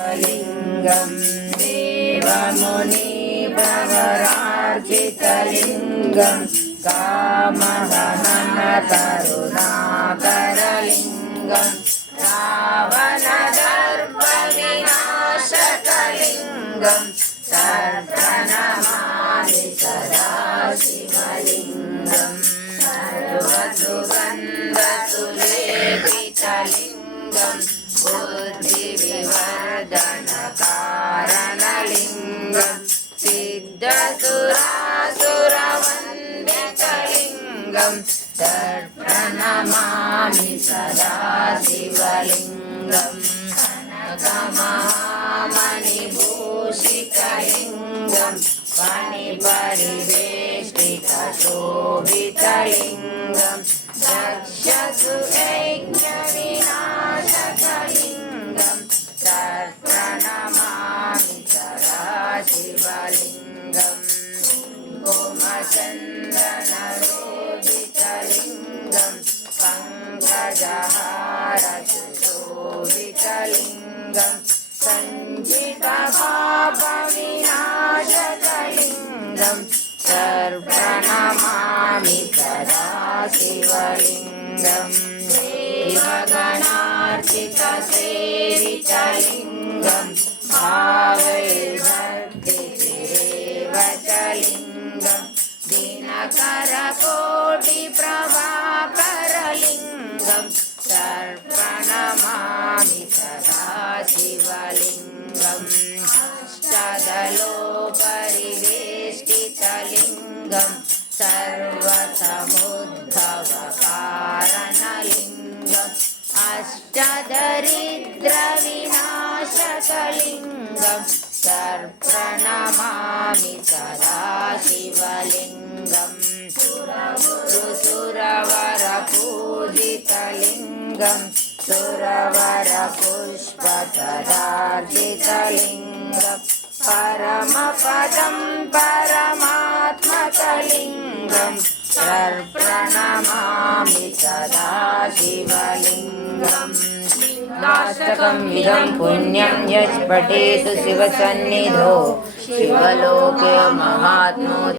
लिंगं देवमुनिप्रवरार्चितलिङ्गं कामहनतरुणाकरलिङ्गं रावणदर्पविनाशकलिङ्गं तत्प्रणमामि सदा शिवलिङ्गं सर्वसुगन्धसुलेपितलिङ्गं बुद्धिविवर्धनकारणलिङ्गं सिद्धसुरासुरवन्दितलिङ्गं तत्प्रणमामि सदा शिवलिङ्गं कनकमहामणिभूषितलिङ्गं फणिपरिवेष्टितशोभितलिङ्गं दक्षसुयज्ञविनाशकलिङ्गं तत्प्रणमामि सदा शिवलिङ्गं कुमचन्दनरोदितलिङ्गं पङ्कजहारसुशोभितलिङ्गं सञ्चितपापविनाशकलिङ्गं तत्प्रणमामि सदा शिवलिङ्गं शिवगणार्चितसेवितलिङ्गं भावैर्भक्तिरेवचलिङ्गं दिनकरकोटिप्रभाकरलिङ्गं तत्प्रणमामि सदा शिवलिङ्गं अष्टदलोपरिवेष्टितलिङ्गं सर्वसमुद्भवकारणलिङ्गम् अष्टदरिद्रविनाशकलिङ्गं तत्प्रणमामि सदा शिवलिङ्गं सुरवरपूजितलिङ्गं सुरवरपुष्पसदार्जितलिङ्गं परमपदं परमात्मकलिङ्गं तत्प्रणमामि सदा शिवलिङ्गं नाष्टकं इदं पुण्यं यत् पठेत् शिवसन्निधौ शिवलोके महात्मो